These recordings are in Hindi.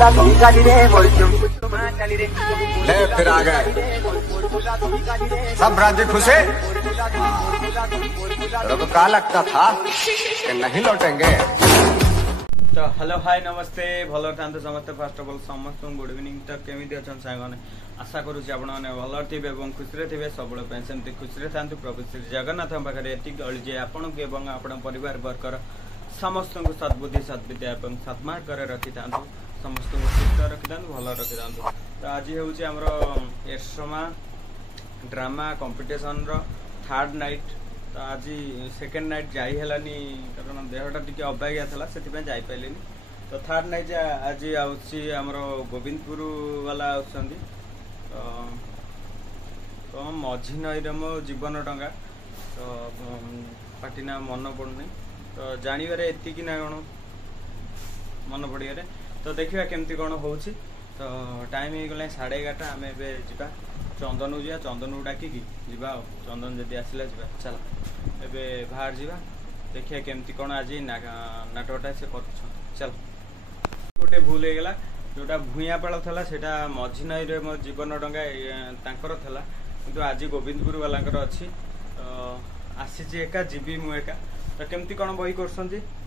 ले फिर आ गए सब राज्य खुशे। तो क्या लगता था कि नहीं लौटेंगे। तो हेलो हाय नमस्ते भल था समस्ते फास्ट अफ ऑल समस्त गुड इवनिंग। तो केमी अच्छा सांग आशा करुच्ची आपण मैंने भल थे खुशी थे सब सेमती खुशी था। प्रभु श्री जगन्नाथ पाखे ये जे आपण को आपण परिवार वर्गर समस्त को सद्बुद्धि सद्विद्या और सत्मार्ग रखी था। समस्त को सुस्थ रखी था भल रखी था। तो आज हूँ आमर एरसमा ड्रामा कंपिटिशन थर्ड नाइट। तो आज सेकेंड नाइट जाइलानी कारण देहटा टी अबागिया था से जापारे। तो थर्ड नाइट आज आमर गोविंदपुर वाला आसुँच। तो मझी नई मो जीवन टंगा तो पार्टी ना मन पड़नी। तो जानवर एति ना कौन मन पड़े। तो देखा केमती कौन हो। तो टाइम हो गला 11:30 आम जा चंदन को जा चंदन को डाक जा चंदन जदि आसला जा चल ए बाहर जा देखिए केमती कौन आज नाटकटा से कर चल। गोटे भूल हो गला जोटा भूयापाल था से मझी नई मो जीवन डंगा तांकर था किंतु आज गोविंदपुर वालांकर अच्छी। तो आसी एका जीवी मु एका। तो केमती कौन बही कर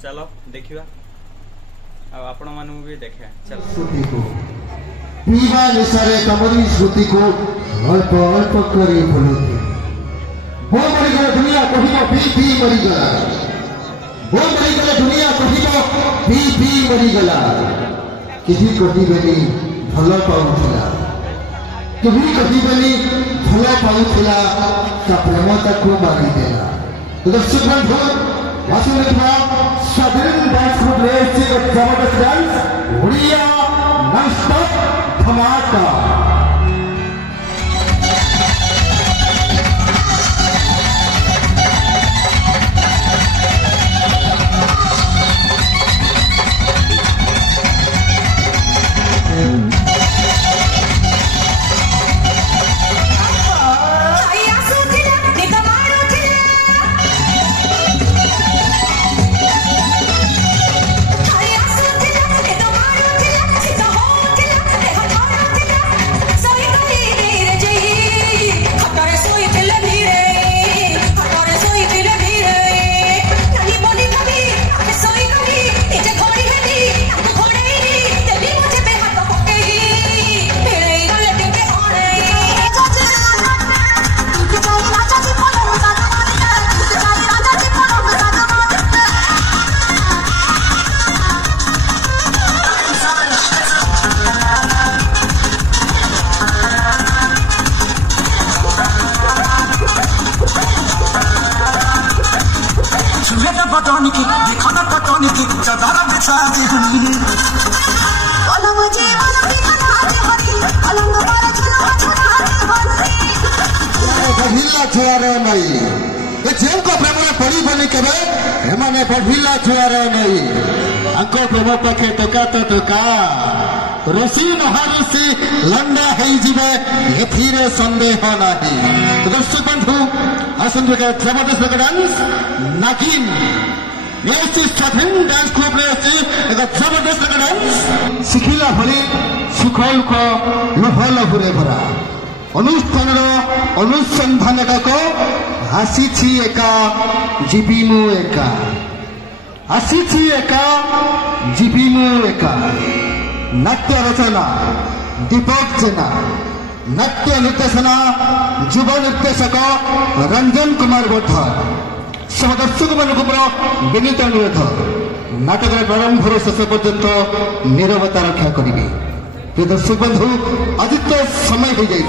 चलो देखा आपण मानू भी देखा चल। पीवा निशारे कमरी स्मृति को अल्प अल्प करे बोलते वो मरीगला दुनिया कहिबो पी मरीगला वो मरीगला दुनिया कहिबो पी मरीगला किसी कहिबेनी भल पाउथिला केही कहिबेनी भल पाउथिला ता प्रेमता को मारी देला। तो दर्शक बंधु वासुदेव स्वाधीन डांस ग्रुप रेस जबरदस्त डांस उड़िया नॉनस्टॉप धमाका। पाखे टका तो टका रसी नहारसी लंडा एथिरे संदेह नहीं। दर्शक बंधु आसन जबरदस्त डांस नागिन स्वाधीन डांस ग्रुप एक जबरदस्त डांस शिखिला भली सुख लुख लुह लहुरे भरा अनुष्ठान अनुसंधान को आसी एका जीवी मु एका आसी एका जीवी मु एका। नाट्य रचना दीपक जेना नाट्य निर्देशना युव निर्देशक रंजन कुमार गोठर सब दर्शक मान विनीत अनुरोध नाटक प्रारंभ शेष पर्यंत नीरवता रक्षा करेंगे। प्रिय दर्शक बंधु आज तो समय हो जाए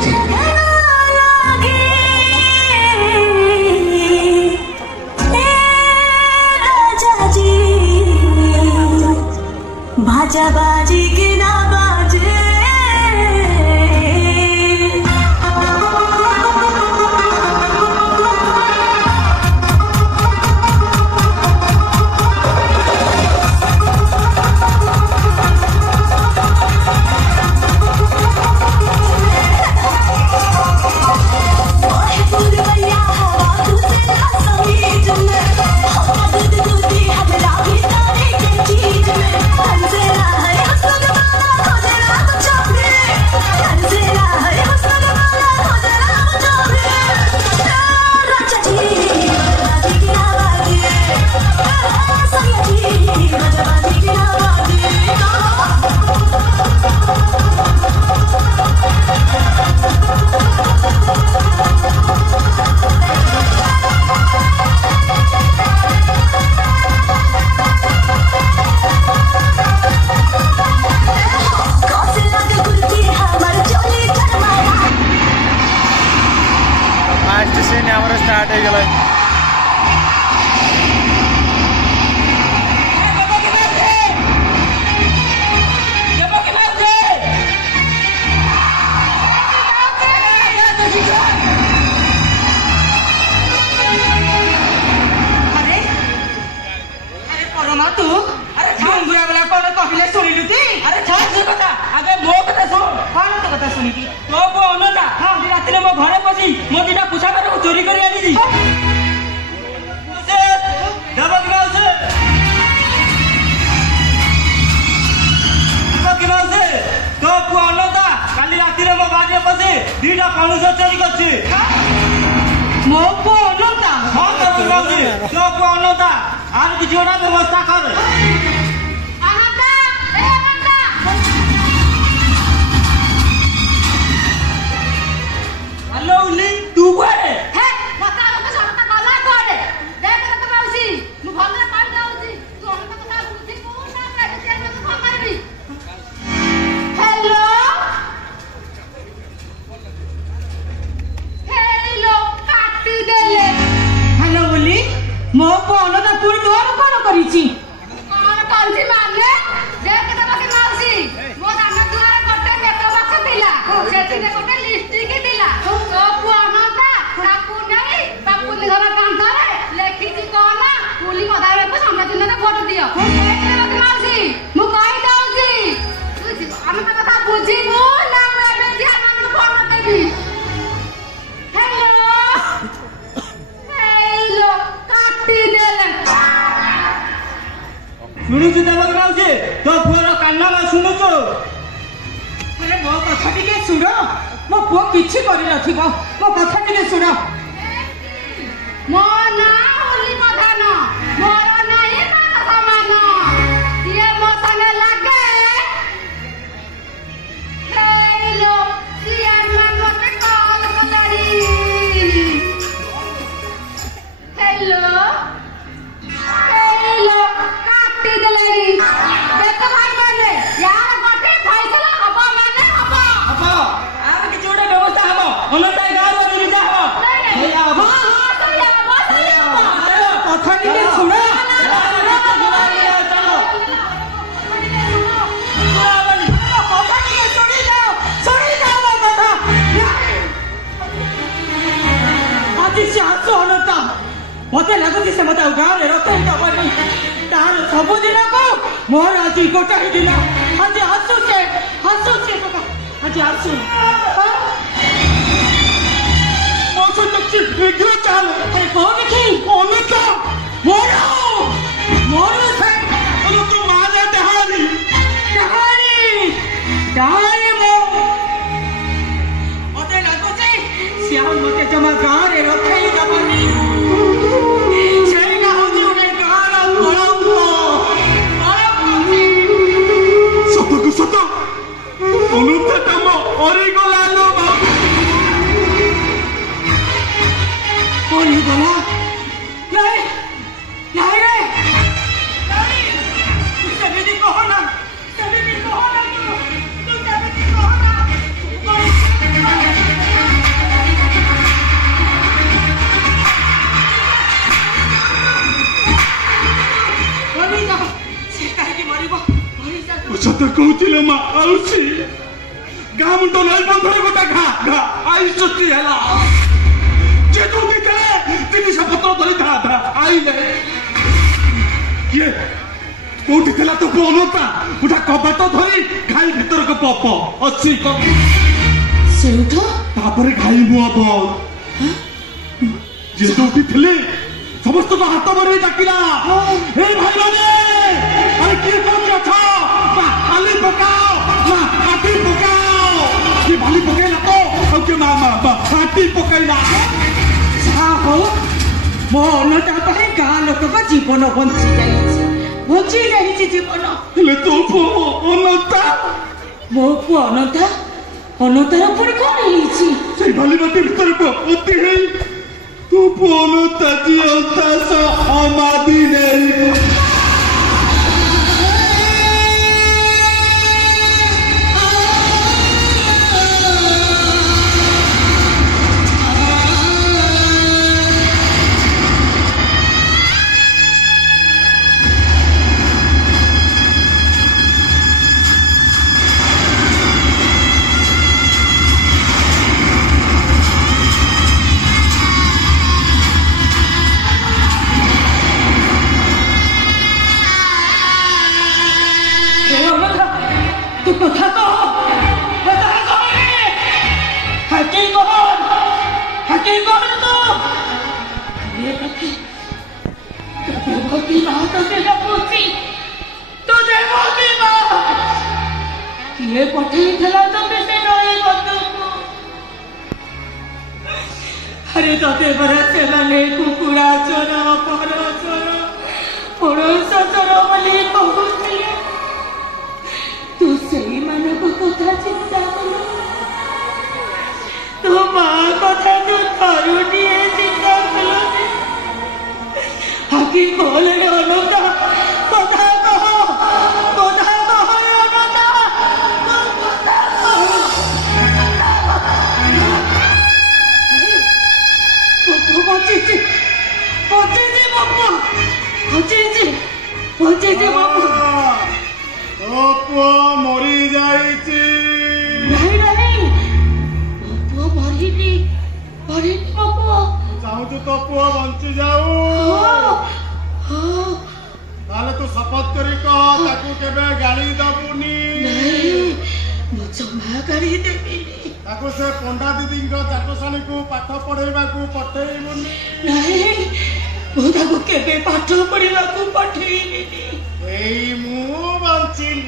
भाजा बाजी के ना बाजे चीज में ଦିଟା କଳସ ଚୋରି କରିଛି। ମୋ ପୁଅ ଅନନ୍ତା। ହଁ ତୋ ପୁଅ ଅନନ୍ତା ଆଉ କିଛି ଗୋଟେ ବ୍ୟବସ୍ଥା କର। ହ୍ୟାଲୋ ଉଲି ତୁ କୁଆଡେ? ମୋ ପୁଅ ଅନନ୍ତା ପୁଣି ତୋର କଣ କରିଛି? କଣ କରିଛି ମାନେ ମାଉସୀ ମୋ ଦାଣ୍ଡ ଦୁଆରେ ଗୋଟେ ମେକଅପ୍ ବକ୍ସ ଥିଲା, ସେଥିରେ ଗୋଟେ ଲିପଷ୍ଟିକ୍ ଥିଲା। ତୋ ପୁଅ ଅନନ୍ତା ତାକୁ ନେଇ ବାପୁଲି ଘର କାନ୍ଥରେ ଲେଖିଛି କଣ ପୁଲି ମଦାରକୁ ସଂରକ୍ଷଣରେ ଭୋଟ ଦିଅ। ମାଉସୀ ମୁଁ କହିଦଉଛି ଅନନ୍ତା କଥା ବୁଝିବୁ ନା ମୁଁ ଏବେ ଝିଅ ମାନଙ୍କୁ ଫୋନ ଦେବି। ଶୁଣୁଛୁ ଦେବକ ମାଉସୀ ତୋ ପୁଅର କାନ ଶୁଣୁଛୁ? ଆରେ ମୋ କଥା ଟିକେ ଶୁଣ। ମୋ ପୁଅ କିଛି କରିନଥିବ, ମୋ କଥା ଟିକେ ଶୁଣ। ମୋ ନାଁ ଓଲି ପ୍ରଧାନ, ମୋର ନାହିଁ ମାନ ସମାନ। ସିଏ ମୋ ସାଙ୍ଗେ ଲାଗେ ହେଇଲୋ ସିଏ ମତେ କଲ୍ କଲାଣି। ହେଇଲୋ କାଟିଦେଲେଣି। ଦେଖ ଭାଇ ମାନେ ୟାର ଗୋଟେ ଫଇସଲା ହବ ମାନେ ହବ। ଆଉ କିଛି ଗୋଟେ ବ୍ୟବସ୍ଥା ହବ। ଅନନ୍ତା ଗାଁରୁ ନିବିଦା ହବ। କଥା ଟିକେ ଶୁଣ। ଆଜି ସେ ଆସୁ ଅନନ୍ତା, ମତେ ଲାଗୁଛି ସେ ମତେ ଆଉ ଗାଁରେ ରଖେଇ ଦବନି। ତାର ସବୁଦିନକୁ ମୋର ଆଜି ଗୋଟାଏ ଦିନ। ଆଜି ଆସୁ ସେ ଆଜି ଆସୁ। କଣ ଦେଖି ଅନନ୍ତା ମୋର ତୁ ମାରେ ଡାହାଣୀ ମତେ ଲାଗୁଛି ସେ ଆଉ ମତେ ଜମା ଗାଁରେ ରଖେଇ ଦବନି। ସେଇଟା ହଉଛି ଗୋଟେ ଗାଁର କଳଙ୍କ। ସତକୁ ସତ ଅନନ୍ତା କାମ ଅରିଗଲା ଅରିଗଲା। ନାଇଁ ନାଇଁ ରେ ସେମିତି କହନା, ସେମିତି କହନା, ତୁ ସେମିତି କହନା। ସେ କାହିଁକି ମରିବ? ସତ କହୁଥିଲେ ମା ଆଉଛି ଗାଁ ମୁଣ୍ଡ ନଈ ବନ୍ଧରେ ଗୋଟେ ଘା ଆଇ ସୃଷ୍ଟି ହେଲା। ଯେ ଯୋଉଠି ଥିଲେ ଜିନିଷ ପତ୍ର ଧରି ଆଇଲେ। କିଏ କୋଉଠି ଥିଲା ତୋ ପୁଅ ଅନନ୍ତା? ଗୋଟା କବାଟ ଧରି ଘାଇ ଭିତରକୁ ପପ ଅଛି। ସେଇଠୁ ତାପରେ ଘାଇ ମୁହଁ ବନ୍ଦ। ଯେ ଯୋଉଠି ଥିଲେ ସମସ୍ତଙ୍କୁ ହାତ ମାରି ଡାକିଲା, ହେ ଭାଇମାନେ ଆରେ କିଏ କୋଉଠି ଅଛ? ବାଲି ପକାଅ, ମାଟି ପକାଅ। କିଏ ବାଲି ପକେଇଲା ତ ଆଉ କିଏ ମାଟି ପକେଇଲା। ଯାହା ହଉ ମୋ ଅନନ୍ତା ପାଇଁ ଗାଁ ଲୋକଙ୍କ ଜୀବନ ବଞ୍ଚି ଯାଇଛି ଜୀବନ। ହେଲେ ତୋ ପୁଅ ଅନନ୍ତା? ମୋ ପୁଅ ଅନନ୍ତାର ପୁଣି କଣ ହେଇଛି? ସେଇ ବାଲି ମାଟି ଭିତରେ ପୋତି ହେଇ ତୋ ପୁଅ ଅନନ୍ତା ଜିଅନ୍ତା ସମାଧି ନେଇ। अरे तते बरा से कुकुड़ा चोर पर चोर पड़ोस चोर बोली कहूले तू सही मान को कथा चिंता कलु तो माँ कथा तू थरुनी चिंता कलु आखि खोल रे अनुता कथा कह रे अनुता बचिचे बापू बचिचे बापू तो पुआ मरी जाइछि नहीं नहीं बापू मरिनी बापू चाहूछु तो पुआ बंची जाऊ ताले तू शपथ करी कह ताकू केबे गाली दबुनी नहीं मो जमा गाड़ी देबिनी ताकू से पंडा दीदी चाटशाणी को पाठ पढ़ेबा को पठेइबुनी नहीं मो ताकू केबे पाठ पढ़िबा को पठेइबिनी एई मु बंचिल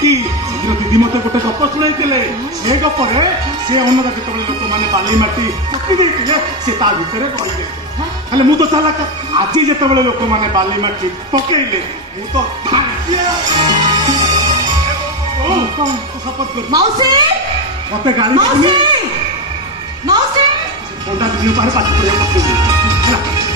दीदी मत गोटे गप शुणाई से गपरे से अन्नदा जो लोक मैंने बाली माटी पकई से भितर गई मु तो चालाक आज जिते लोक मैंने बाली माटी पकईले मु तो शपथ कर मत गाड़ी पंडा दीदी पाखे पाठ पढ़ा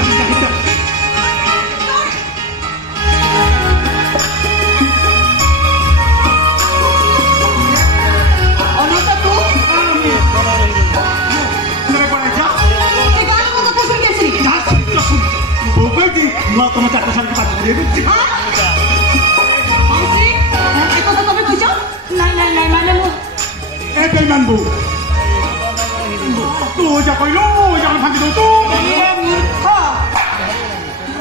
तुम चाटशाणी की पाठ बेईमान बो तू जा कहलु फांकी दो तू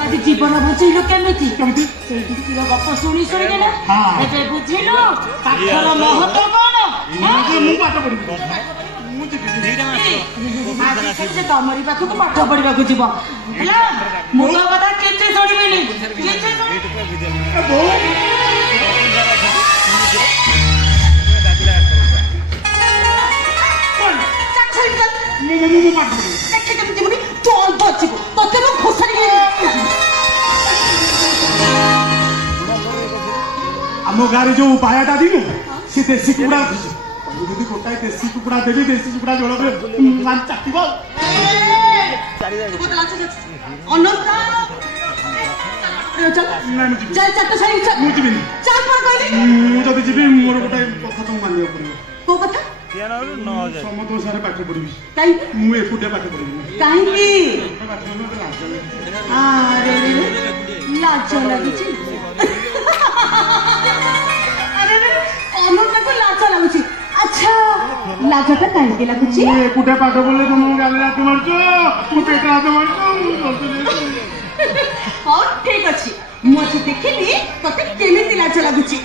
आज जीवन बचैल केमिति गप शुणी शुणी ना एते बुझिलु पाठर महत्व कौन मु पाठ पढ़ी तमरी पाखक पाठ पढ़ा जीव है मो कथा किसी शुणिबिनी आम गाँव जो पायाटा दिनु सी देशी कुकुड़ा যদি গোটায় দেশি কুকুড়া দেবি দেশি কুকুড়া জোড়বে চাটিব যদি যাবি মোর গোটে কথা তো মানিয়া পড়িব সমস্ত সারে পাঠ পড়বি মু একুটিয়া পাঠ পড়বি লাজ লাগুছি অনুটা লাজ লাগুছি अच्छा लाजटा काहे लागुची एकुटिया पाठ बोले तुम गाली हाथ मारछो मु पेट हाथ मारछो और ठीक अछि मते देखिली तते केमिति लाज लागुची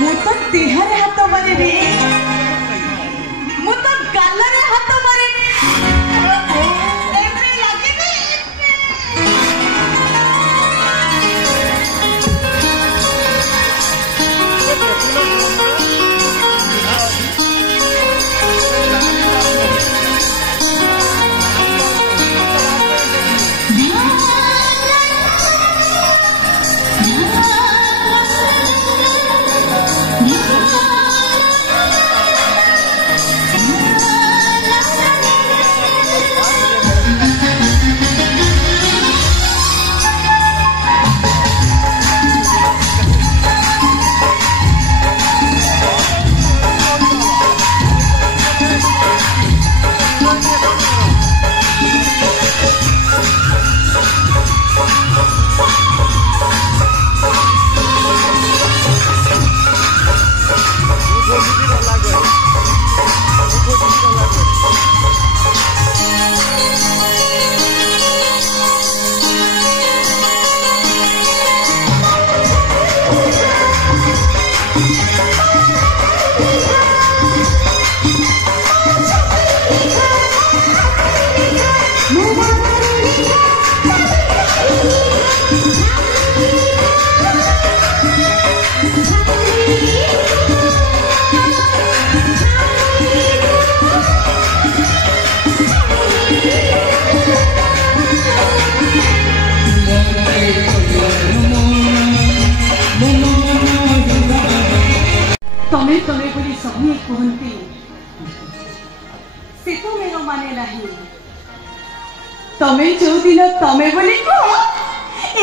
मु तो देहरे हाथ मारे रे मु तो गालरे हाथ मारे एमरे लागे नी लगे नहीं तमें जो दिन तमें बोली कहो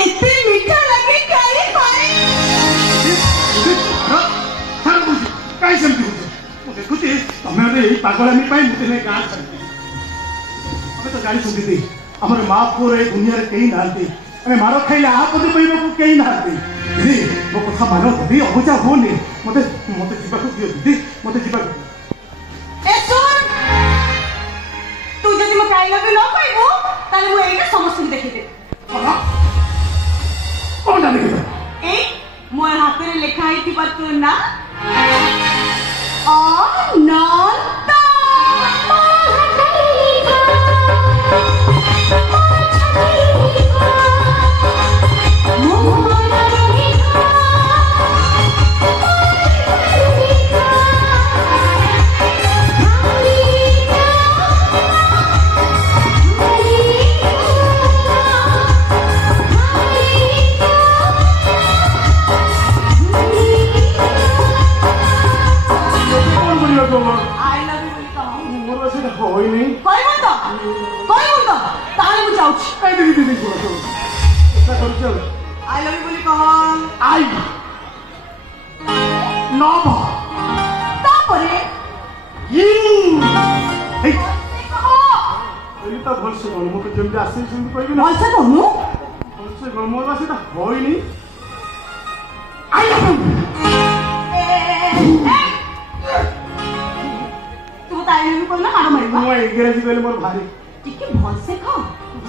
एते मीठा लगे काई पाए काई सेमती हो देखुची तमे अरे एई पागलामी पाई मुते ने गां छाड़ी अबे तो गाड़ी सुन दी हमर मां पुओ रे दुनिया रे केही नांती अरे मारो खाइले आपदे पइबो को केही नांती दीदी मो कथा मानो दीदी अबुजा होनी मते मते जीवा को दियो दीदी मते जीवा ए सुन तू जदि मो प्राइ लव यू न कहबो ताले मो एटा समस्त देखि दे कोन देखि दे ए मो हाथ रे लिखा है थी तो ना अनंत I love you बोली कहो आई नव तापरे यू हे कहो एली त भलसे गण मो जेमति आसी सेमति कहबी ना भलसे कहनु भलसे गण मोर बासे होइनी आई लव यू तू ताई ने कहना मारो मारिबा मो इंग्रेजी कहले मोर भारी टिके भलसे कहो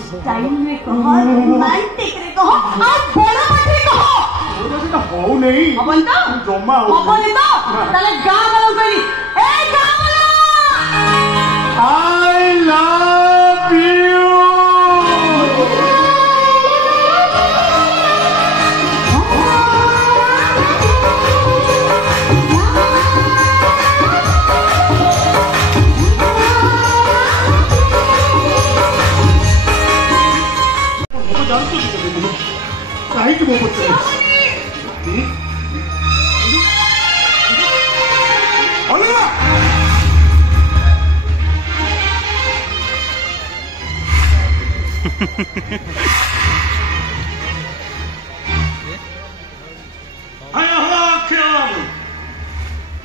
स्टाइल में कहो रोमांटिक रे कहो आ बड़ा मत रे कहो मोर बासे हो नहीं अपन तो जम्मा हो अपन तो ताले गां गां करी ए गां वाला आई लव यू काहे की मोहब्बत है अल्लाह आया हो खेल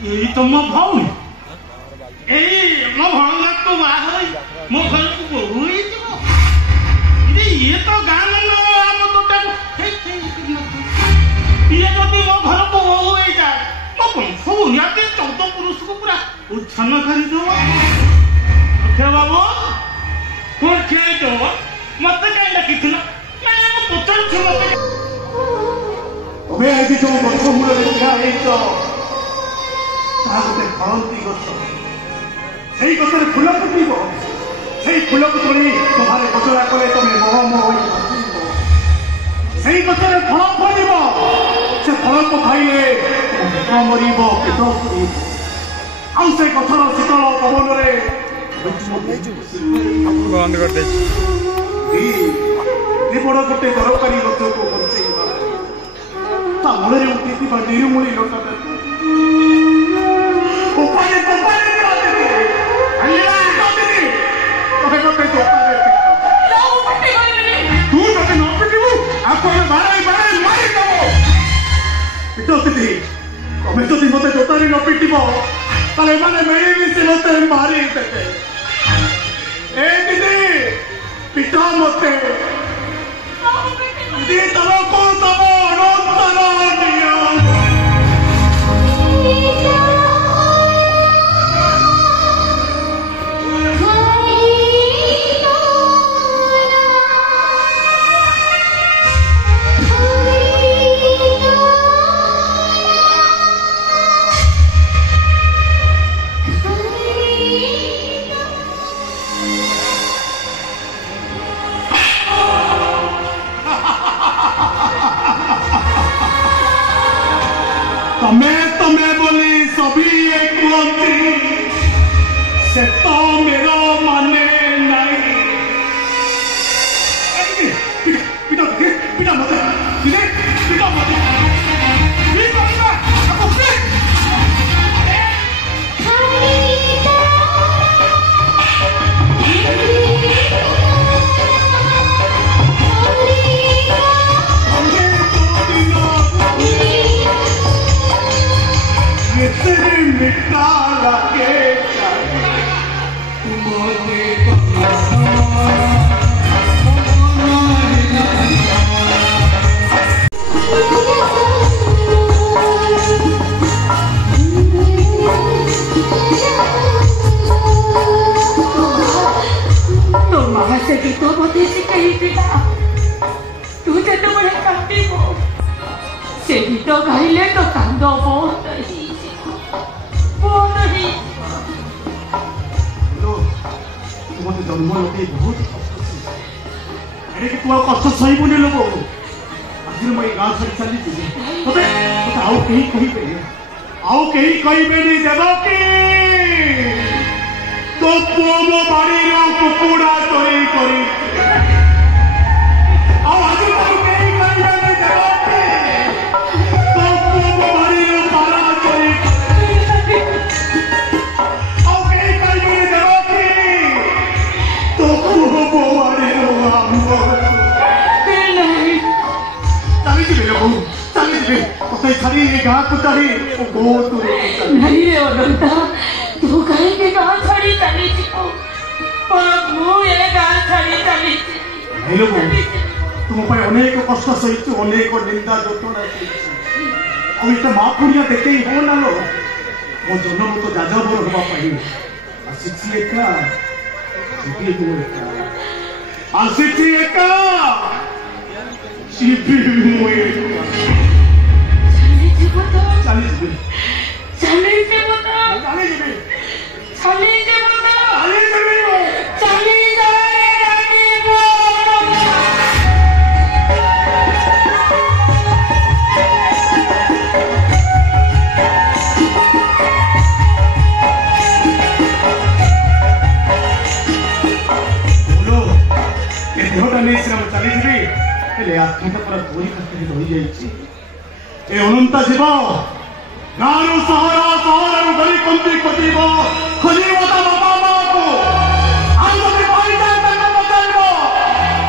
यही तो मो भाऊ ए मो भाऊ तो बाहर मो घर को बहु ही ये तो गान आम तो ये जदि मो घर को बहु हो जाए मो वंश निहाती 14 पुरुष को पूरा उच्छन्न कर बाबू कौन खेल दो मत कहीं डाकिथिल मैं पचार छे मत आज जो वंश मूल देखा है तो गोटे फलंती गछ से गचर फूल फुटब से फूल को तोड़ी तुम्हारे गचरा कले तुम्हें मोह से गचर फल फल से फल को खाइले पेट मर पेट आउ से गचर शीतल पवन बंद कर दे बड़ गोटे दरकारी गच को बचेगा मूल उठी निरुमूली लटा तमें जदि मत जोतारी न पिटब ताले माने मिलमिशि मत मारी देते ए दीदी पिट मत दी तम को तम अनंतर तमें बोली सभी एक से तो मेरा माने नहीं पिटा पिटा मत पिटा मत ଗାଇଲେ ତ କାନ୍ଦ ବନ୍ଦ ହେଇଯିବ ବନ୍ଦ ହେଇଯିବ। ମତେ ଜନ୍ମ ଲଗେଇ ବହୁତ ତୁ ଆଉ କଷ୍ଟ ସହିବୁନି ଲୋକ। ଆଜି ମୁଁ ଏଇ ଗାଁ ଛାଡ଼ି ଚାଲିଯିବି ମତେ ଆଉ କେହି କହିବେନି ଦେବକୀ ତୋ ପୁଅ ମୋ ବାଡ଼ିର କୁକୁଡ଼ା ଚୋରି କରି ଆଉ ଆଜି ତାକୁ କେହି କହିବେନି ଦେବକୀ ତୋ ପୁଅ ମୋ ବାଡ଼ିର ପାରା ଚୋରି ଆଉ କେହି କହିବେନି ଦେବକୀ ତୋ ପୁଅ ମୋ ବାଡ଼ିର ଆମ୍ବ ଚାଲିଯିବେ ଲୋକ ଚାଲିଯିବେ ମତେ ଛାଡ଼ି ଏ ଗାଁକୁ ଛାଡ଼ି ବହୁତ नहीं रे अनंता तू कहीं के गाँव छाड़ी चली जीवो और मु ये गाँव छाड़ी चली तुम अनेक कष्ट सही अनेक निंदा जतना सही माँ पुड़िया देखे ही हो ना लो मो जन्म तो जाजाबर हाँपाई आसी एका आसी एका आत्मा पूरा पूरी करके रही जाइए अनंता जीव गाँव सहर सहर गली कंपी खोज खोज बापा माँ को अनंता कौन कहला तुमको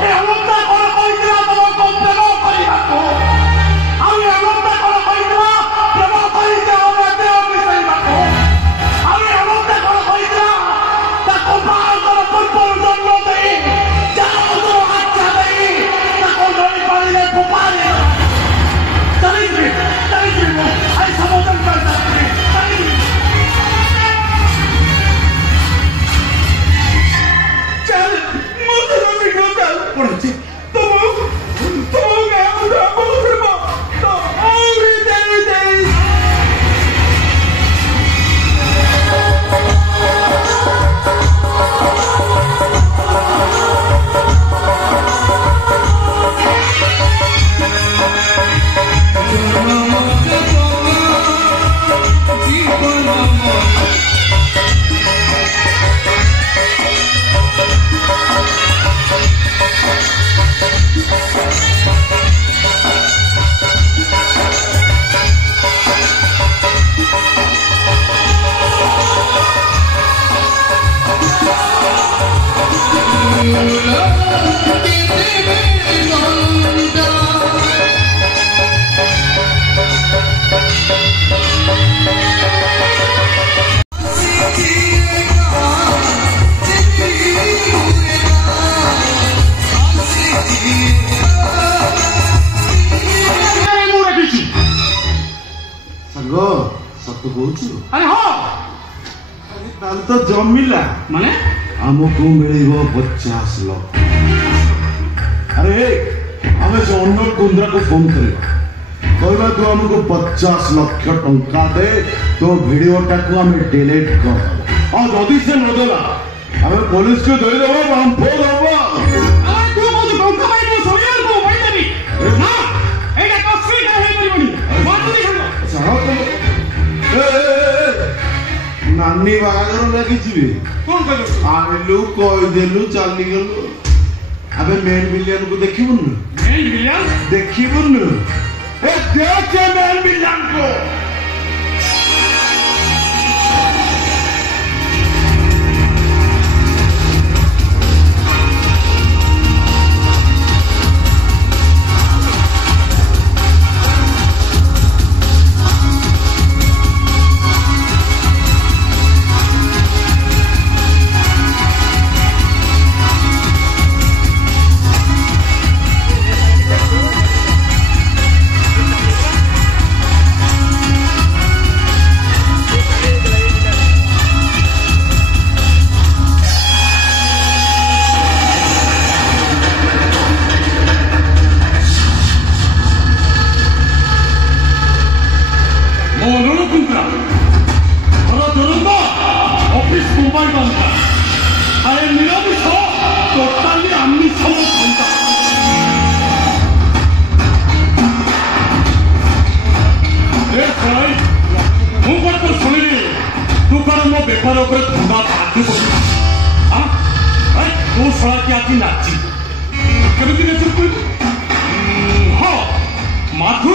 प्रेम करने अनंता कौन कहला प्रेम करके अनंता कौन कहला पूर्व जन्म दे अरे हाँ तो जमिला माने आमको मिल 50 लाख। अरे आम से अन्न कुंद्रा को फोन कर कहला तू हमको 50 लाख टंका दे तो वीडियोटा को आम डिलीट कर और जदि से नदेला आम पुलिस को दे देबो हम फोन होबो। अरे तू मत टंका पाई मो सरियार को पाई देबी ना एटा कसरी का हे परिबनी मत देखो सारा तो नानी बागर लगी कौन आनिलु कहदेलु चली गलु अबे मेन विलियन को देखिबुन मेन विलियन देखिबुन ए देख मेन विलियन को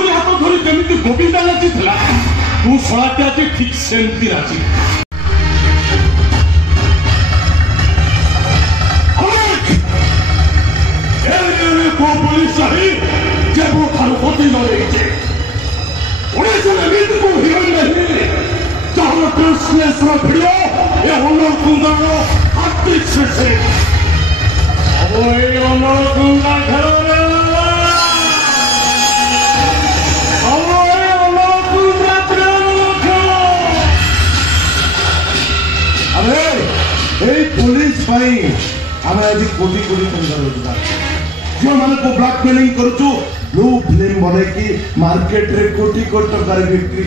ଆଙ୍ଗୁଳି ହାତ ଧରି ଯେମିତି ଗୋବିନ୍ଦା ନାଚିଥିଲା ତୁ ଶଳାଟେ ଆଜି ଠିକ୍ ସେମିତି ନାଚି पुलिस नहीं जब वो खरपति लड़ेंगे उन्हें जमीन को हिरन नहीं जहाँ ट्रांसलेशन भिड़ो ये होनो कुंदारो हाथी से अब ये होनो कुंदा घरों पुलिस आम आज कोटी कोटी टंका रोजगार जो मान को ब्लैकमेलिंग करूँ ब्लू फिल्म बने कि मार्केट रे कोटी कोटी टंका बिक्री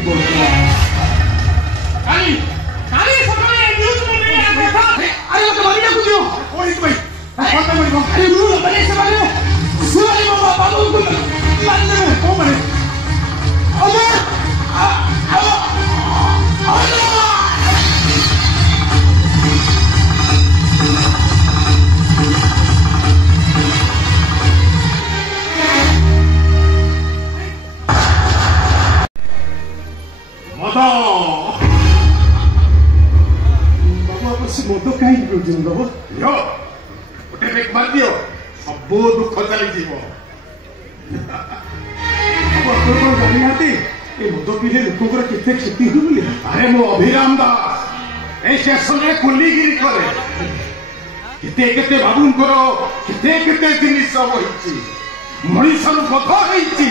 मद कहीं गोटे मार दियो सब दुख चली जाना मद पीले लोक केते क्षति हुए अरे मो अभिराम दास ए स्टेशन में कुलीगिरी करे केते केते बाबूंकर केते केते जिनिस होईची मनीषर बध होईची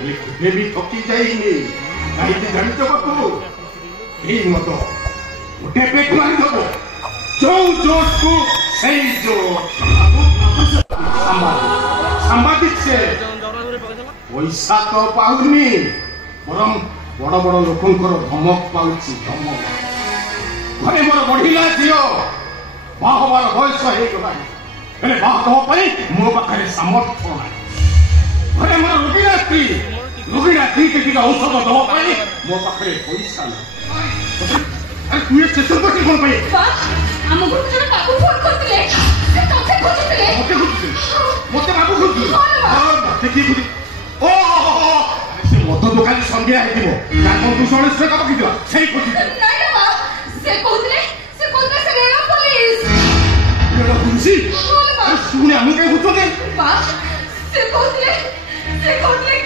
केते भी थकी जाइनी काई जानितो बापू ए मद गोटे पेट मारी दबो जो जोश को सही जोश सांबादिक से पैसा तो पाऊनी बरम बड़ बड़ लोकंकर धमक पाउची धमक घरे मोर बढ़िला झीओ बाहबार बयस हो गला बाहर मो पाखे सामर्थ्य ना घरे मोर रोगीना स्त्री के औषध दवाई मो पाखे पैसा ना तू स्टेशन पर कौन पाए हम घर जने बाबू फोन करथिले से तोते खोजुथिले मते बाबू खोजु हां मते की खोजु ओ से मत दुकान संध्या हेतिबो काको तू सोने से कब किदिला सेही खोजु नहीं ना बा से कोथले से रेला पुलिस अरे सुने हम के हुतो दे बा से कोथले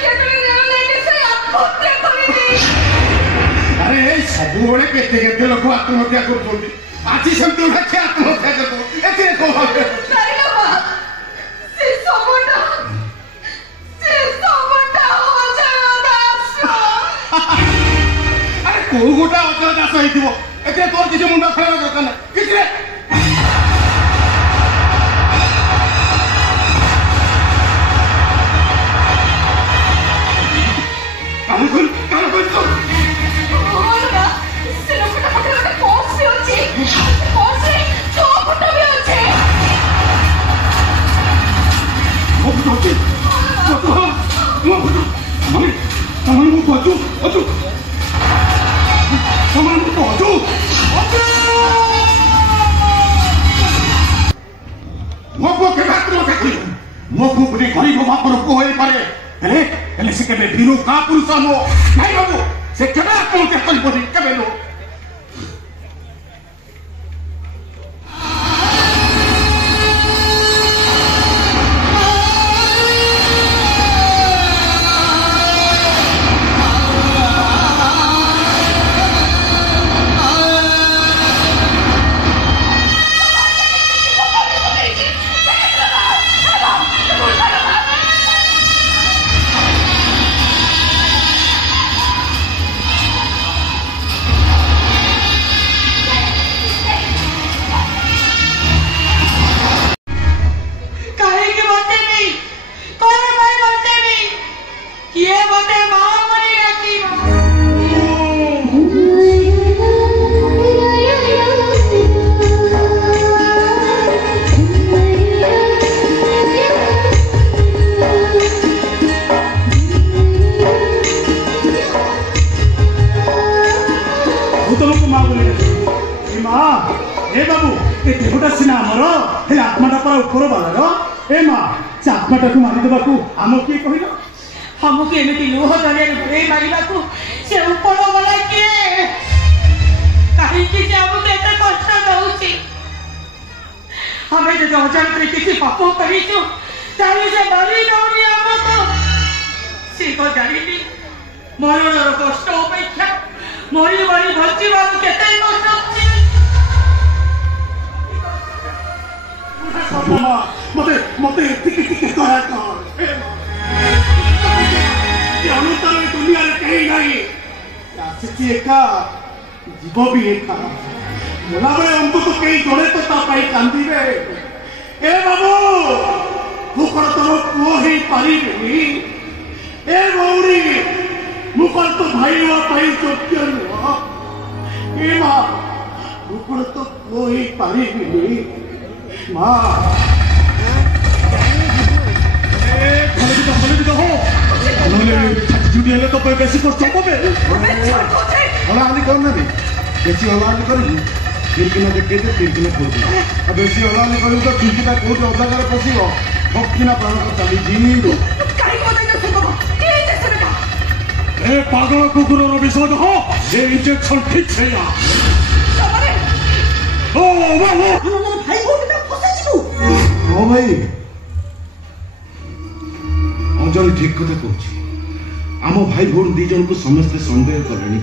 के रेला लेके से आत्महत्या करिनी अरे सब बड़े केते केते लोक आत्महत्या कर आज सेमती उठे आत्महत्या कर एते को नहीं ना बा से सबटा हो जाना दास अरे को गोटा अचल दास होइतिबो एते तोर किछ मुंडा खराब दरकार ना किछ रे काम कर गरीब बापर पुओ हो पारे से केबे वीरो का पुरुष नो नहीं बाबू से केबे आत्महत्या कर केबे नो आत्माटा पर ऊपर बालार ए माँ से आत्माटा को मारिदेवा आम किए कहल हमको एमती लुह दरिया बुड़े मारिबाकू से ऊपर वाला किए कहीं से हमको एते कष्ट दउची हमें जो अजान किसी पाप करिछु ताले से मारी दउनी हमको से को जानिनी मरणर कष्ट अपेक्षा मरी मरी बचिबाकू केते कष्ट अछि मते मते टिके टिके करा कर अनुतर दुनिया रे कहीं नहीं आसिची एका जीव भी एका मोला बड़े हमको तो कहीं जोड़े तो ता पाई कांदी रे ए बाबू मुकर तो पुओ ही पारी नहीं ए बौरी मुकर तो भाई वा पाई चोक्य नुआ ए मां मुकर तो पुओ ही पारी नहीं मां ए खले तो हो तो बेसी कष्ट হবে ওরা আমি কোন না বেশি হলানি করিবি তিরকিনা দেখেতে তিরকিনা করবি আর বেশি হলানি করিবি তো তিরকিনা কোটি অজাগারে পশিব ভক্তিনা প্রাণ চালি জিনিরো কাই কোদাই না সুবো এই দেখছ না এ পাগল কুকুরর বিপদ হ এই ইনজেকশন ঠিক ছেয়া সবারে ও বাবা আমার ভাই বোনটা ফসেছিলু ও ভাই অঞ্জলি ঠিক কথা কইছি आम भाई भौणी दी जन को समस्ते सन्देह कले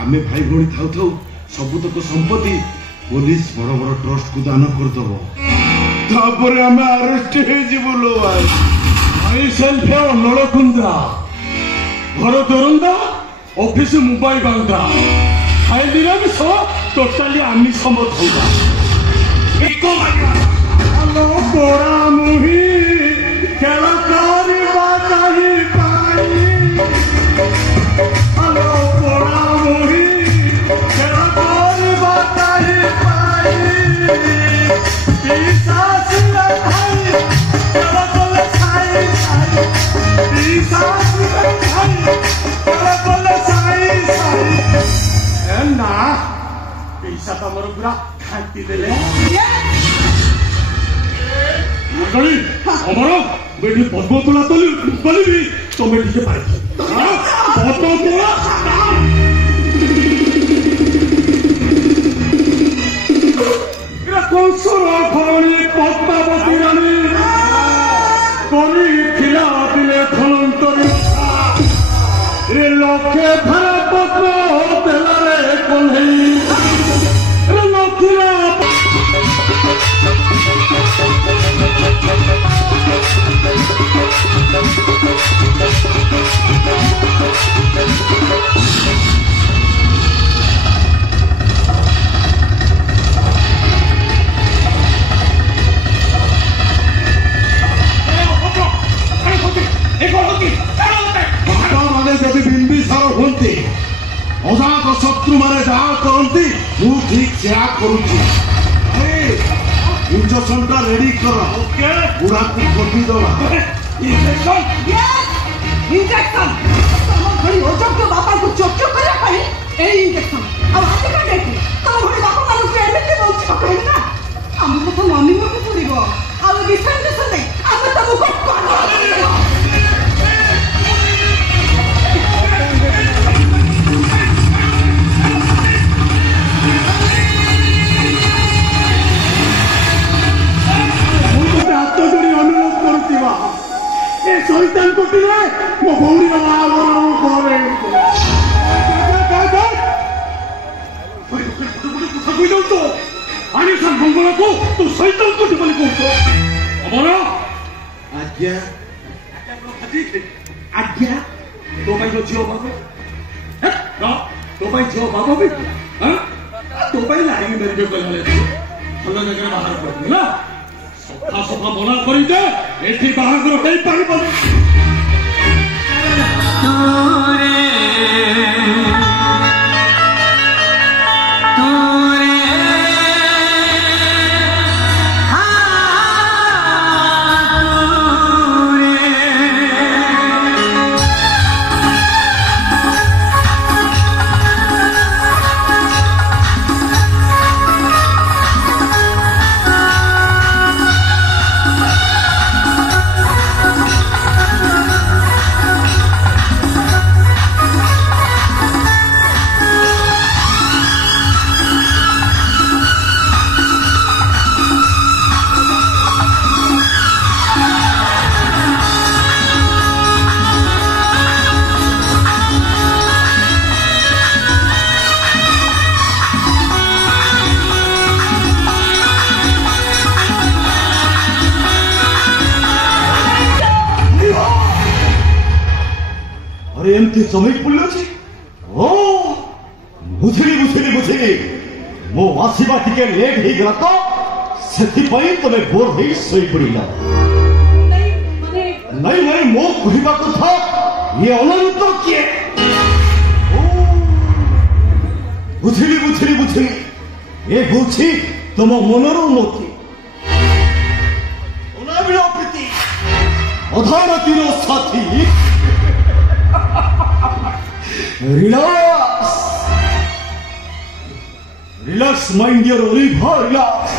आम भाई भौणी थाउ थाउ सबुतक संपत्ति पुलिस बड़ बड़ ट्रस्ट को दान करदब तापर आम अरेस्ट हो लो भाई सेल्फ नलकुंदा घर दोरंदा ऑफिस मोबाइल बांधा खाई निरामिष टोटाली आमिष मधुदा हेलो पोड़ा मुही खेल करवा नहीं पाई हेलो पोड़ा मुही खेल करवा नहीं पाई पिशाच भाई खेल बोले साई साई पिशाच भाई खेल बोले साई साई ना पिशाच हमर पूरा खाती देले गली हमरो बेटी पद्म तोला तोली तुम्हें ठीक पाए पद्म तोला एरा कंसर फलनी पद्मावती रानी करी थिला दिले धनंतरी रे लखे भरा पद्म देला रे कोल्ही रे लखिला अजात शत्रु माने जहाँ करती मु ठीक से करुच्ची इंजेक्शन टा रेडी कर पूरा को कोटी दवा इंजेक्शन इंजेक्शन तम घड़ी ओजक बापा को चोट करे पाई ए इंजेक्शन अब आते का देखी तम घड़ी बापा मानु के एमिति बोल छकई ना हमको तो मानी को पड़िबो अब डिफेंस नहीं हम तुमको कौन शैतान को मो भौरी आनिसान मंगल को तू शैतान को अमर आज्ञा आज्ञा तो झील बाबा तो झील बाबा भी तो लाइन मेरे भल जगह बाहर पड़ना सफा सफा मना कर दे एठी बाहागर होई पारिबो अरे एमती चमक पड़े ओ बुझिली मो आसवा टिके लेट हो गला तो से तुम बोर हो शई पड़ा नहीं नहीं मो कहवा कथा ये अनंत किए बुझिली ये हूँ तुम मनर मोती अनाबिल प्रीति अधारतीर साथी रिलैक्स माइंड डियर ओलिभा रिलैक्स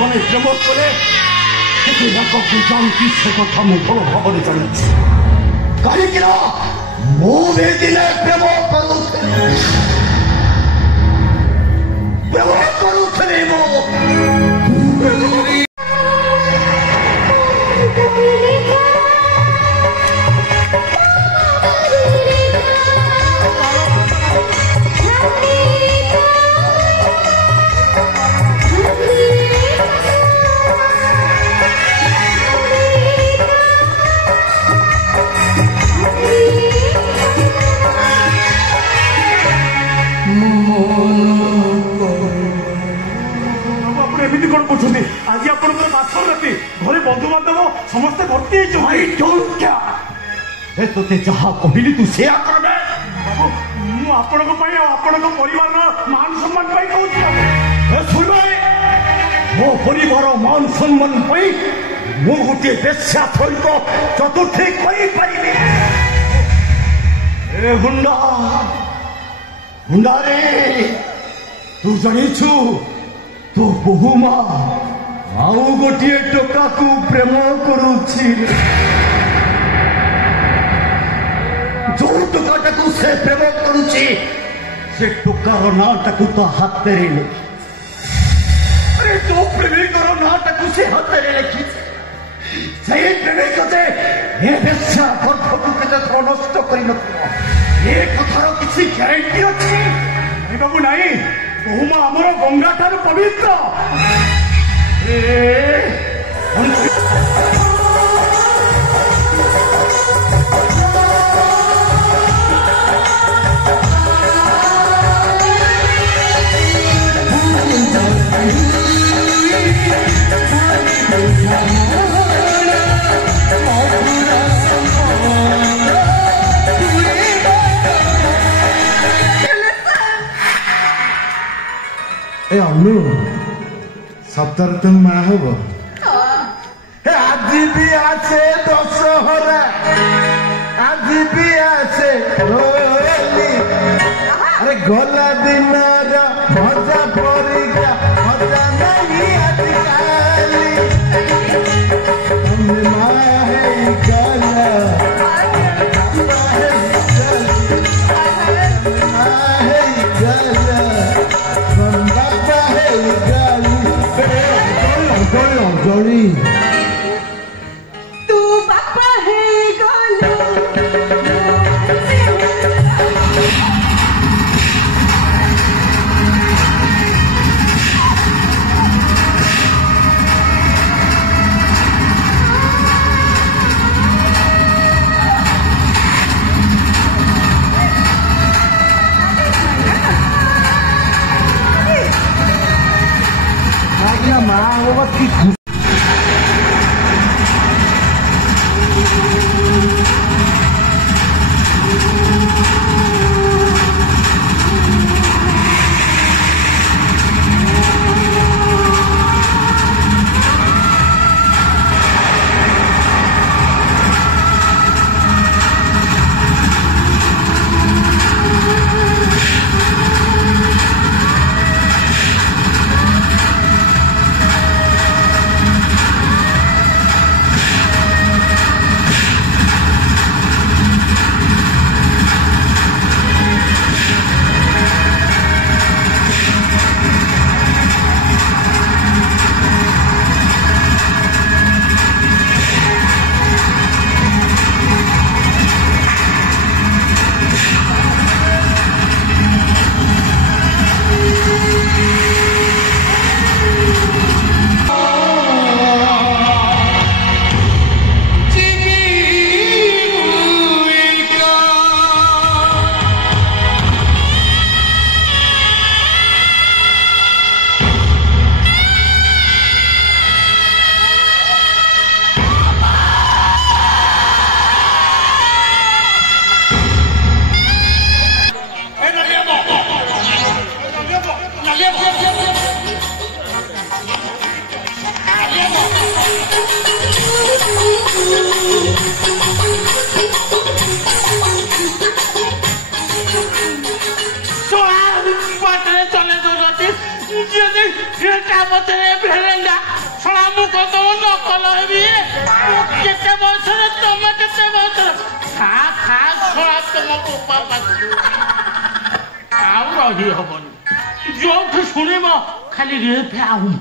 मैंने प्रेम करे जानती से कथा मु भल भाव जानी कहीं मुझे दिने प्रेम करुली मो आज आप राति घरे बंधुबांधव समस्ते भर्ती ते जहा कहली तू से आपण परिवार मान सम्मान कहूँ मो परिवार मान सम्मान मु गोटे बेश्या सहित चतुर्थी कही हुंडा हुंडा रे तू जानिछु तो बहुमा आउ गोटे टोका तू प्रेम करुछि जो टोकाटा तू से प्रेम करुछि से टोकार नाटा को तो हाथ रे लिखि अरे तो प्रेमिकर नाटा को से हाथ रे लिखि से प्रेमिक से ये बेश्या गर्भ को केते नष्ट करि न ये कथार किसी ग्यारंटी अछि बाबू नहीं बहुमा आमर गंगा ठार पवित्र अनु सप्ताह तुम माँ हो आज भी आसे दशहरा आज भी आसे होली अरे गला दिन मजा परीक्षा मजा नहीं आजकली तुम माँ है गला Johnny. तू पापा है गोलू କାହିଁକି ନା ମା ହବ କି जो शुणव खाली रेप हूँ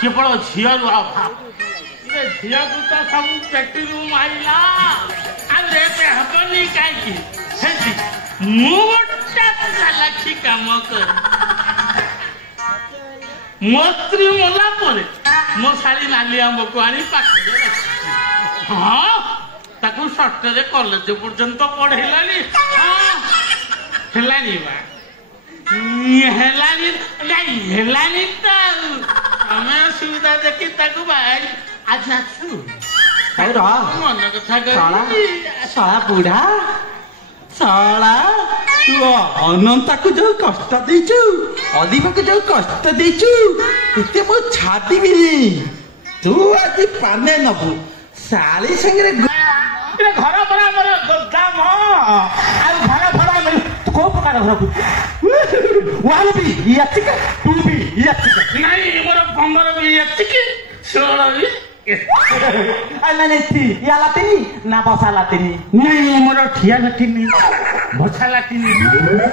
केवल झील झील को तो सब पेटी मारिला रेप हेनी कहीं मुझे कम कर मो स्त्री मला मो शाड़ी नाली आंब को आनी पाखे हाँ ताकू सटरे कॉलेज पर्यंत पढ़ेलानी हाँ हेलानी बा हेलानी नहीं हेलानी तो हमें सुविधा देखी ताकू भाई आज आसु मन कथा कर साला बुढ़ा साला तू अनंता को जो कष्ट देचु अधिक को जो कष्ट देचु इते मो छाती भी तू आज पाने नबु साली संगे घर भरा मोर गोदाम आ घर भरा मिल तू को प्रकार घर को वाल भी यातिका तू भी यातिका नहीं मोर बंदर भी यातिकी सोला भी नहीं थी या लातिनी ना बसा लातिनी नहीं मोर ठिया लातिनी बसा लातिनी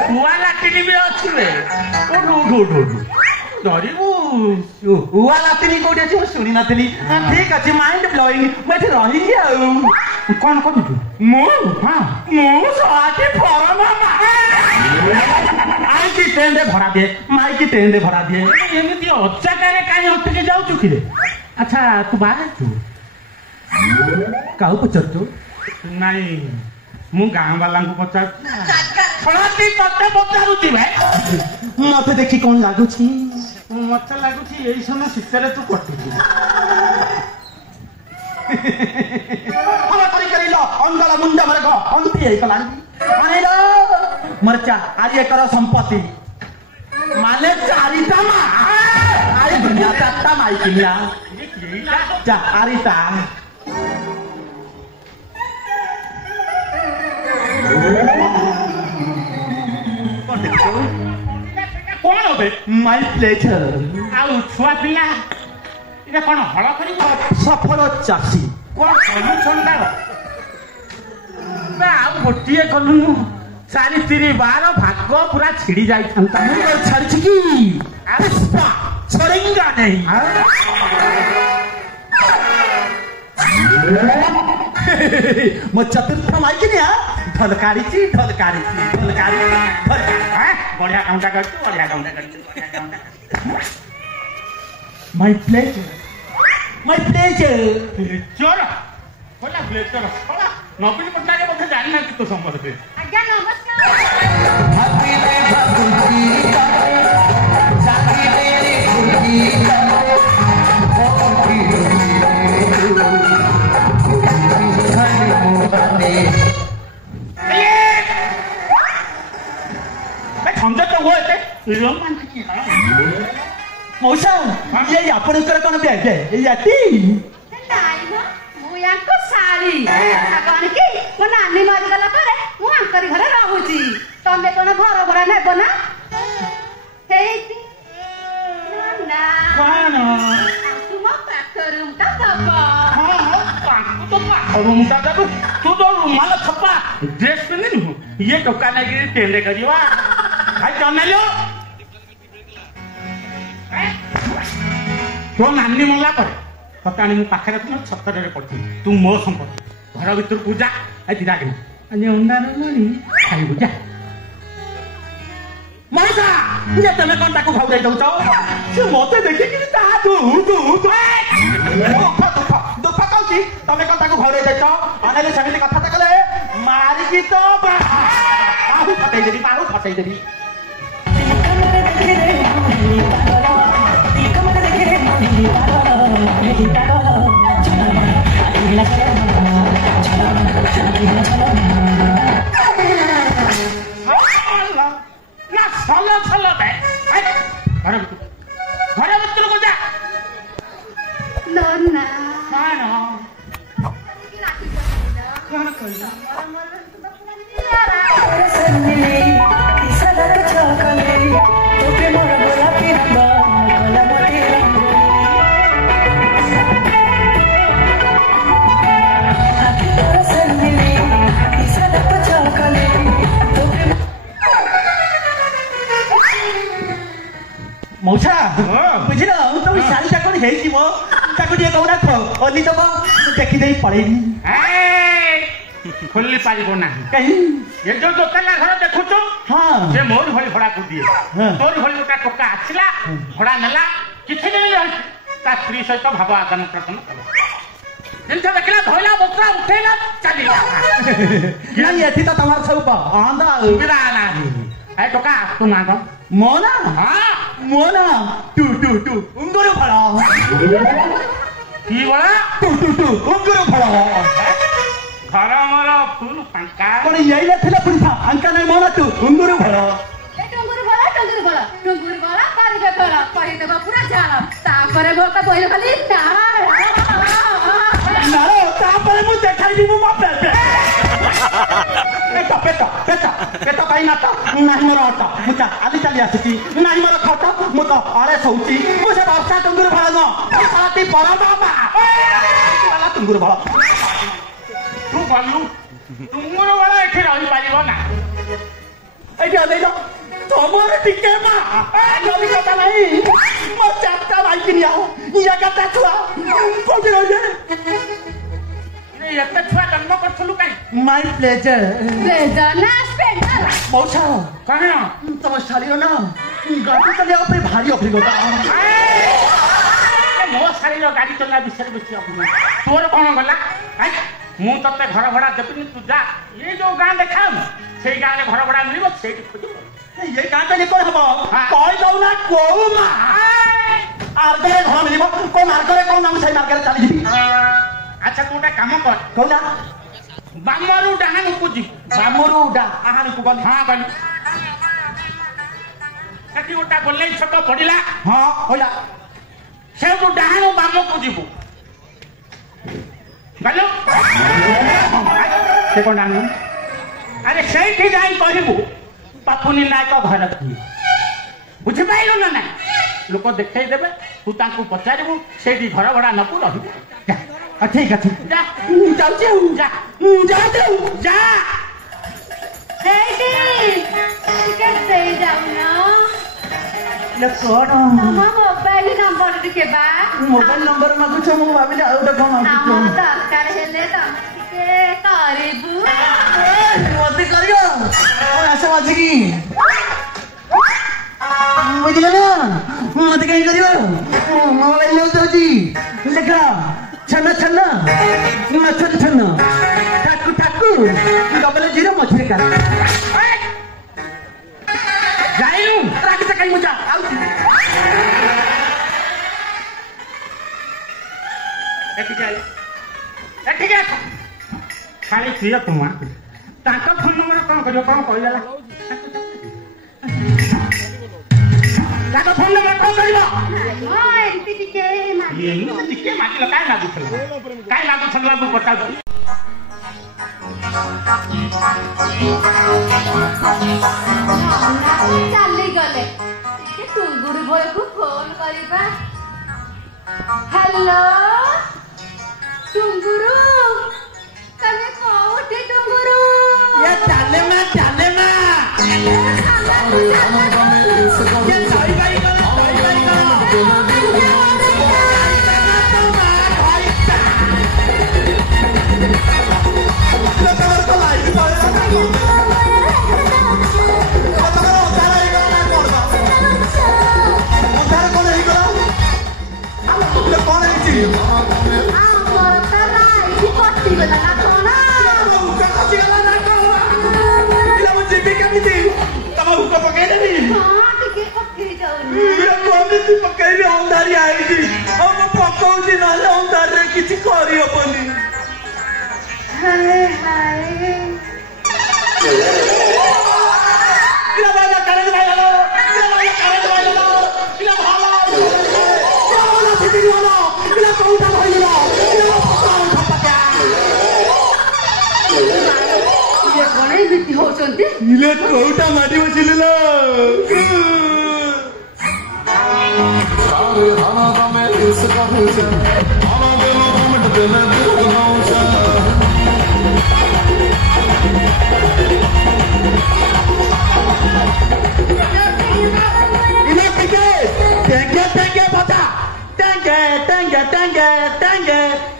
हुआ लातिनी भी अछि रे ओडो डरिबू हुआ लातिनी कोठी अछि सुनी नातिनी ठीक अछि माइंड ब्लोइंग बैठ रही आ कौन करू तू मो हां मो साथी परम आई की ट्रेन रे भरा दे माई की ट्रेन रे भरा दे एमिति अचाकारे काई हटके जाउछु कि रे अच्छा तू बाहर तू काहू पचरतु नहीं मु गां वाला को पचार छलाती मते पचारुती भाई मते देखि कोन लागु छी मते लागु छी एई समय सितरे तू कटि हमरा करी लो अंगला मुंडा मरे को अंती है कलांगी आने लो मरचा आज एकर संपत्ति माने चारिता मा आई दुनिया चारता माई किनिया जा आरिता कौन होबे माय प्लेजर आउ छुआ पिला इने कोन हळ करी सफल चासी कोन सॉल्यूशन दा ना आउ गोटिए कलुनु 4-3-12 भाग पूरा छिड़ी जाई थांता मुर छाड़ी की अरे स्पा छोड़ेंगा नहीं मो चतुर्थ माई के निया ढलकारी ढलकारी बढ़िया कामटा करछु बढ़िया कामटा माय प्लेजर चोर बोला प्लेजर छोड़ा नवीन पटनायक मते जानि ना कि तो संपर्क आज्ञा नमस्कार मौसा ये आपणकर कौन ब्याग ये याती ନାଇଁ ମ ମୁଁ ୟାଙ୍କ ଶାଳୀ କଣ କି ମୋ ନାନୀ ମରିଗଲା ପରେ ମୁଁ ଆଙ୍କରି ଘରେ ରହୁଛି ତମେ କଣ ଘର ଭଡା ନେବ ନା ହେଇଛି ନା कौन ତୁମ ପାଖ ରୁମ୍ ଟା ଦବ तो मुंडा जाबू तू तो रुमाल छपा ड्रेस पिनी नु ये टोका नागी टेंडे करिवा आई चनेलो तो नानी मला पर पकाणी मु पाखरे न छतरे पड़ती तू मो संपत्ति घर भीतर पूजा आई दिदा के अनि अंडा ननी खाई पूजा मौसा ये तमे कोन ताको भाउ दे दउछ से मते देखि कि ता तू दुख कहूची तमे कौन ताको घरे देछ अनेले सेमिति कथा कले मारी की तो बाहु फटै देबी ना सलो बे घर भीतर को जा ନନା कौन कौन कहला मौसा बुझिल तुम शाढ़ीटा कौन हो ताको टे कौना खोली दब देखी दे पड़ेगी खोली पारिबो ना कहीं ये जो दोकाना घर देखुछु हाँ से मोर भली भड़ा को दिए हाँ। तोर भली गोटा टोका आछिला भड़ा नेला किछि दिन रहि ता स्त्री सहित भाव आदान प्रदान कला जिनसे देखला धोइला बोकरा उठेला चलिला नहीं एथि तो तमार सब आंदा बिना ना ए टोका तू ना तो मोना हां मोना टू उंगरो फड़ा की बोला टू उंगरो फड़ा घर मोर फुल पंका कौन यही ना थिला पुलिस अंका नहीं मोना तू उंगरो फड़ा ଏ ଟଙ୍ଗୁରୁ ବଳ କରିବେ ବଳ କହିଦେବ ପୁରା ଝାଳ ତାପରେ ମୋର ତ ବହିରେ ଖାଲି नारो तापरे मु देखाई दिबु मा पेटे पेटा काई ना तो नाही मोर अट मुचा आदि चली आसी नाही मोर खट मु तो अरे सौची मु से वर्षा टंगुर भळ न साथी पर बाबा वाला टंगुर भळ तू बल्लू तुमर वाला एखे रही पारिबो ना एठी आ देलो तोमर टिके मा नली कथा नाही मो चापटा बाइक निया या कथा छुआ कोठी रहे ये एते छुआ जन्म करथलु काई माय प्लेजर ବେଦନା ସ୍ପେଣ୍ଡର मौसा कहना तम शालियो ना गाड़ी चलिया पे भारी अभिज्ञता मो शरीर गाड़ी चला विषय बेसी अपना तोर कौन गला मु तते घर भड़ा देबी तू जा ये जो गां देखा से गां रे घर भड़ा मिलबो सेठी खोजो ये गाता जे कोन हबो कोई दउ ना को मा आर्गरे घर मिलिबो को मार्गरे को नाम सही मार्गरे चली जिबी अच्छा तू काम कर कोना बामरू डाहान को जी बामरू डा आहान को गली हां गली सेठी ओटा बोले छक पडिला हां होला से तो डाहान बाम को जीबो गलो से कोन डान अरे सेठी जाई कहबो पापुनी नायक घर थी बुझि पाइलो ना ना लोक देखै देबे तू तांको पचारिबो सेठी घर भड़ा नपु रहिबो ठीक है जा जाऊ जा जा ହେଇଟି ଟିକେ ଦେଇ ଯାଉନ ले कोन ତମ ମୋବାଇଲ ନମ୍ବର ଟିକେ ବା मोबाइल नंबर मागु छ मु भाबिले आउटा कोन ଆମର ଦରକାର ହେଲେ ତମେ ଟିକେ କରିବୁ मते करियो आशा बाजी की बुझिले ना मते कहीं करियो मोबाइल ले जाउची लेखा छन्ना छन्ना ठाकु डबल जीरो मछली का जाइनु राख से कहीं मुझा आउची एठिके खाली प्रिय कुमार तांका फोन नंबर कौन करियो कौन कहला କାଟ ଫୋନ ନମ୍ବର କଣ କରିବ ଏମିତି ଟିକେ ଏମିତି ଟିକେ ମାଗିଲ କାଇଁ ଲାଗୁଥିଲା ମୁଁ ପଚାରୁଛି ଚାଲିଗଲେ ଟୁଙ୍ଗୁରୁ ଭୟକୁ ଫୋନ କରିବା। ହ୍ୟାଲୋ ଟୁଙ୍ଗୁରୁ ତମେ କୋଉଠି ଟୁଙ୍ଗୁରୁ? ଚାଲେ ମା ପକେଇବି ଅନ୍ଧାରି ଆଇଛି ଆଉ ମୁଁ ପକଉଛି ନହେଲେ ଅନ୍ଧାରରେ କିଛି କରିହବନି। କଣ ଏମିତି ହଉଛନ୍ତି? ଇଲେ କୋଉଟା ମାଟି ବସିଲେ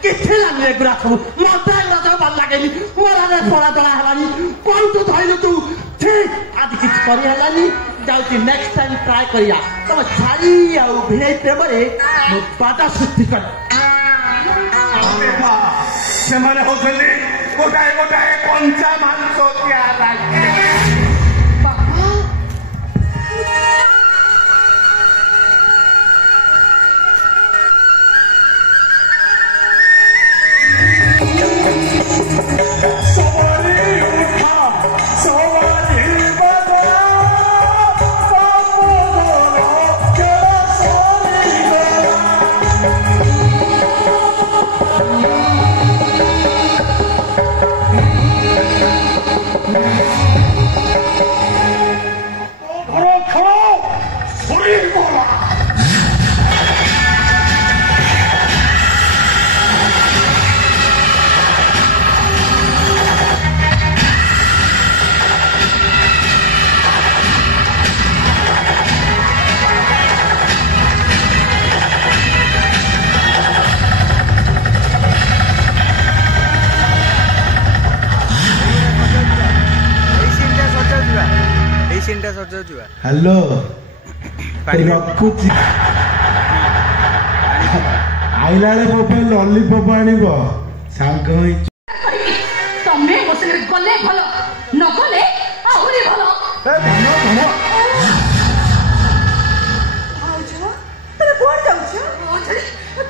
କିଛି ଲାଗୁନି ଏଗୁଡ଼ା ସବୁ ମତେ ଏଗୁଡ଼ା ସବୁ ଭଲ ଲାଗେନି ମୋର ପଳା ତଳା ହେଲାନି କଣ ତୁ ଧଇଲୁ ତୁ ଠିକ ଆଜି କିଛି କରି ହେଲାନି ଯାଉଛି ନେକ୍ସଟ ଟାଇମ ଟ୍ରାଏ କରିବା ତମ ଛାଇ ଆଉ ଭିଣେଇ ପ୍ରେମରେ ମୁଁ ବାଧା ସୃଷ୍ଟି କରେ। ସେମାନେ ହଉଛନ୍ତି ଗୋଟାଏ କଞ୍ଚା ମାଂସ हेलो रखुची आइला मो लॉलीपॉप आनिब सांग ତମେ ମୋ ସାଙ୍ଗରେ ଗଲେ ଭଲ ନ ଗଲେ ଆହୁରି ଭଲ।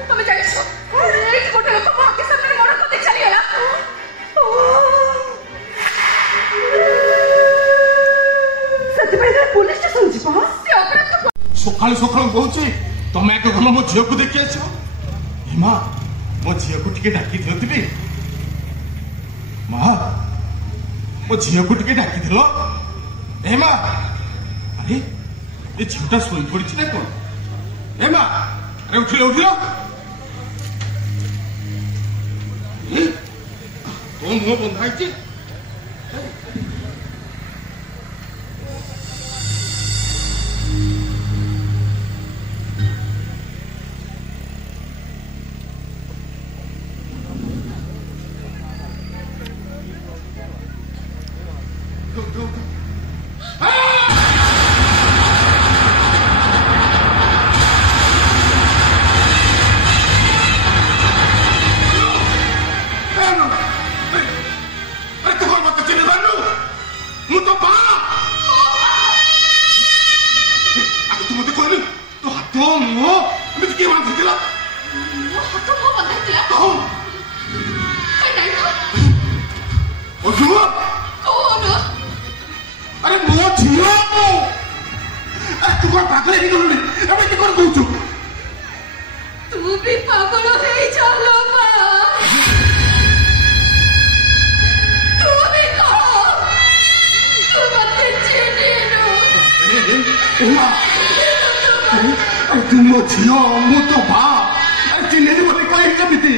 ତମେ ଜାଣିଛ ଗୋଟେ ଲୋକ ମୋ ଆଖି ସାମ୍ନାରେ ମର୍ଡର କରିଦେଇ ଚାଲିଗଲା। ସେଥିପାଇଁ ପୁଲିସ ଷ୍ଟେସନ ଯିବ। ସକାଳୁ ସକାଳୁ କହୁଛି ତମେ ଏକ ଭଲ ମୋ ଝିଅକୁ ଦେଖି ଆସ। ମା ମୋ ଝିଅକୁ ଟିକେ ଡାକି ଦିଅନ୍ତି ମା ମୋ ଝିଅକୁ ଟିକେ ଡାକିଦେଲ। ଏ ମା ଆରେ ଏ ଝିଅଟା ଶୋଇ ପଡିଛି ନା କଣ? ଏ ମା ଆରେ ଉଠିଲ ତୋ ମୁହଁ ବନ୍ଧା ହେଇଛି। ତୁ କଣ ପାଗଳ ହେଇଗଲୁଣି ଏମିତି କଣ କହୁଛୁ? ତୁ ବି ପାଗଳ ହେଇଛ ଲୋମା। ତୁ ବି କହ ତୁ ମତେ ଚିହ୍ନିନୁ। ତୁ ମୋ ଝିଅ ମୁଁ ତ ବାପ ଚିହ୍ନିନି ବୋଲି କହିଲି କେମିତି?